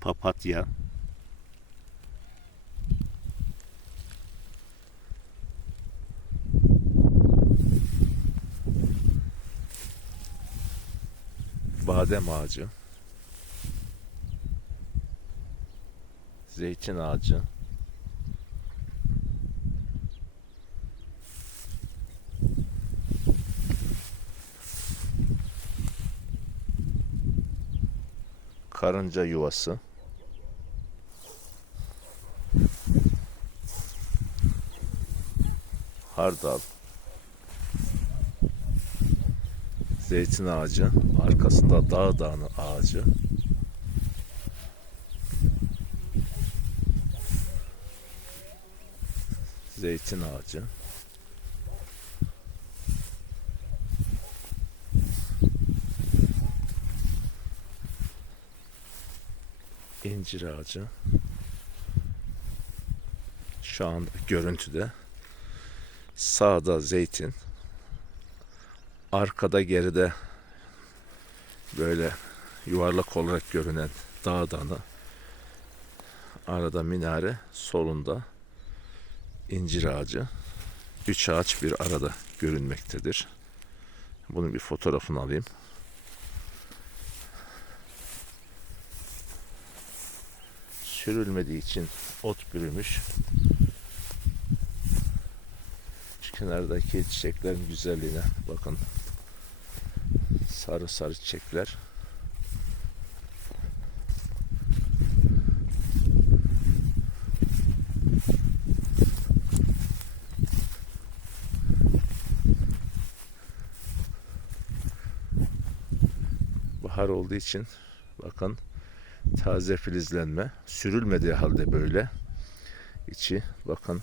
papatya, badem ağacı, zeytin ağacı, karınca yuvası, hardal, zeytin ağacı, arkasında dağ dağını ağacı, zeytin ağacı, incir ağacı. Şu an görüntüde sağda zeytin, arkada geride böyle yuvarlak olarak görünen dağ danı, arada minare, solunda incir ağacı. Üç ağaç bir arada görünmektedir. Bunun bir fotoğrafını alayım. Sürülmediği için ot bürümüş. Kenardaki çiçeklerin güzelliğine bakın. Sarı sarı çiçekler. Bahar olduğu için bakın taze filizlenme. Sürülmediği halde böyle. içi bakın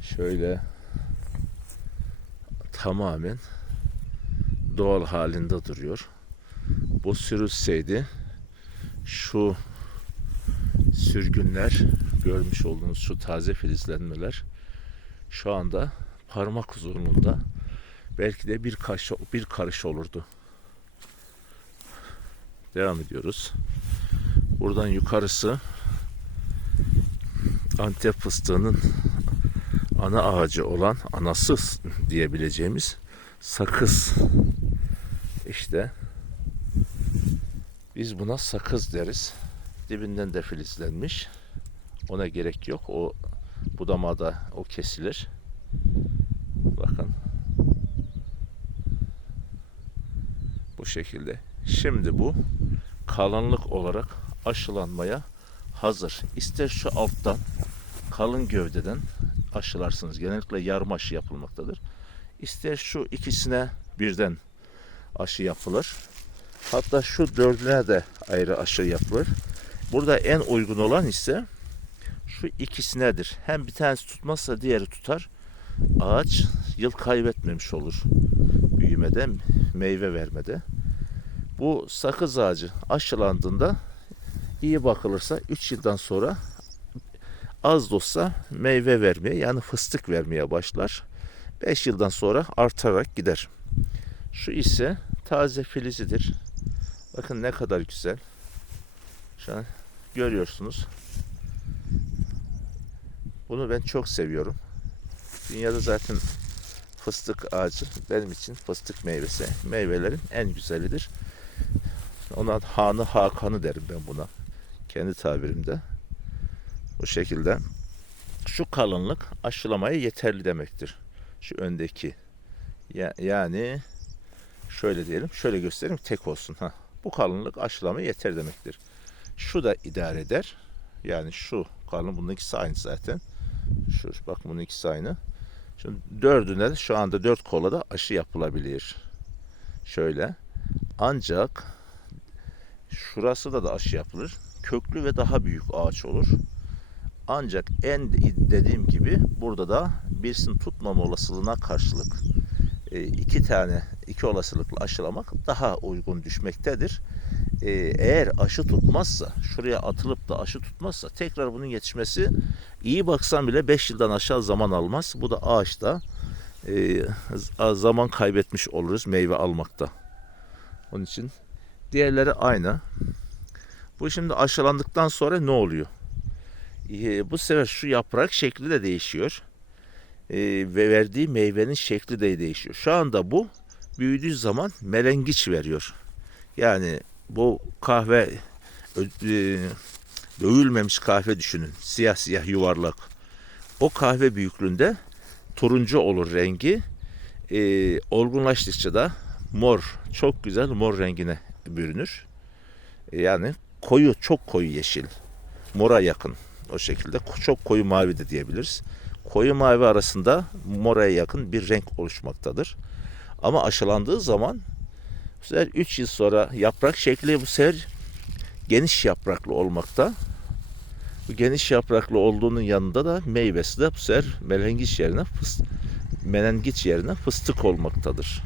şöyle tamamen doğal halinde duruyor. Bu sürülseydi şu sürgünler görmüş olduğunuz şu taze filizlenmeler şu anda parmak uzunluğunda belki de bir kaş bir karış olurdu. Devam ediyoruz. Buradan yukarısı Antep fıstığının ana ağacı olan anası diyebileceğimiz sakız. İşte biz buna sakız deriz. Dibinden de filizlenmiş. Ona gerek yok. O budamada o kesilir. Bakın. Bu şekilde. Şimdi bu kalınlık olarak aşılanmaya hazır. İster şu alttan kalın gövdeden aşılarsınız. Genellikle yarım aşı yapılmaktadır. İster şu ikisine birden aşı yapılır. Hatta şu dördüne de ayrı aşı yapılır. Burada en uygun olan ise şu ikisinedir. Hem bir tanesi tutmazsa diğeri tutar. Ağaç yıl kaybetmemiş olur. Büyümede, meyve vermede. Bu sakız ağacı aşılandığında iyi bakılırsa 3 yıldan sonra az da olsa meyve vermeye yani fıstık vermeye başlar. 5 yıldan sonra artarak gider. Şu ise taze filizidir. Bakın ne kadar güzel. Şu an görüyorsunuz. Bunu ben çok seviyorum. Dünyada zaten fıstık ağacı benim için fıstık meyvesi meyvelerin en güzelidir. Ona Hanı Hakan'ı derim ben buna. Kendi tabirimde. Bu şekilde. Şu kalınlık aşılamaya yeterli demektir. Şu öndeki. Ya, yani şöyle diyelim. Şöyle göstereyim tek olsun. Ha. Bu kalınlık aşılamaya yeter demektir. Şu da idare eder. Yani şu kalın bunun ikisi aynı zaten. Şu bak bunun ikisi aynı. Şimdi dördüne şu anda dört kola da aşı yapılabilir. Şöyle. Ancak şurası da da aşı yapılır. Köklü ve daha büyük ağaç olur. Ancak en dediğim gibi burada da birisinin tutmama olasılığına karşılık e, iki tane iki olasılıkla aşılamak daha uygun düşmektedir. E, eğer aşı tutmazsa, şuraya atılıp da aşı tutmazsa tekrar bunun yetişmesi iyi baksan bile 5 yıldan aşağı zaman almaz. Bu da ağaçta e, zaman kaybetmiş oluruz meyve almakta. Onun için diğerleri aynı. Bu şimdi aşılandıktan sonra ne oluyor? Ee, bu sefer şu yaprak şekli de değişiyor. Ee, ve verdiği meyvenin şekli de değişiyor. Şu anda bu büyüdüğü zaman melengiç veriyor. Yani bu kahve e, dövülmemiş kahve düşünün. Siyah siyah yuvarlak. O kahve büyüklüğünde turuncu olur rengi. Ee, olgunlaştıkça da mor, çok güzel mor rengine bürünür. Yani koyu, çok koyu yeşil. Mora yakın o şekilde. Çok koyu mavi de diyebiliriz. Koyu mavi arasında moraya yakın bir renk oluşmaktadır. Ama aşılandığı zaman bu sefer 3 yıl sonra yaprak şekli bu sefer geniş yapraklı olmakta. Bu geniş yapraklı olduğunun yanında da meyvesi de bu sefer melengiç yerine fıstık, menengiç yerine fıstık olmaktadır.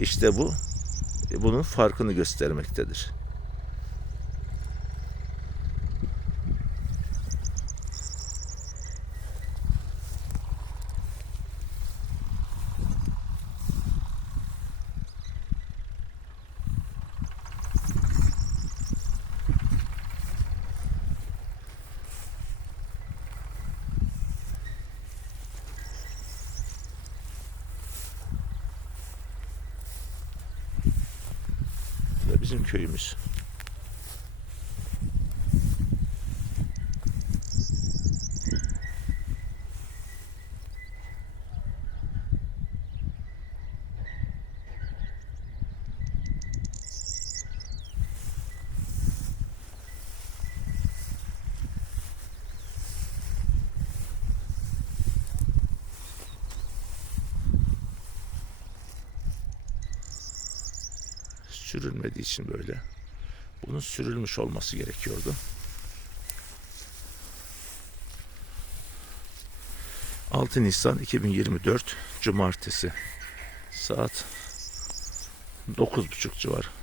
İşte bu bunun farkını göstermektedir. Bizim köyümüz. Sürülmediği için böyle. Bunun sürülmüş olması gerekiyordu. ...6 Nisan 2024 Cumartesi... ...saat 9.30 civarı.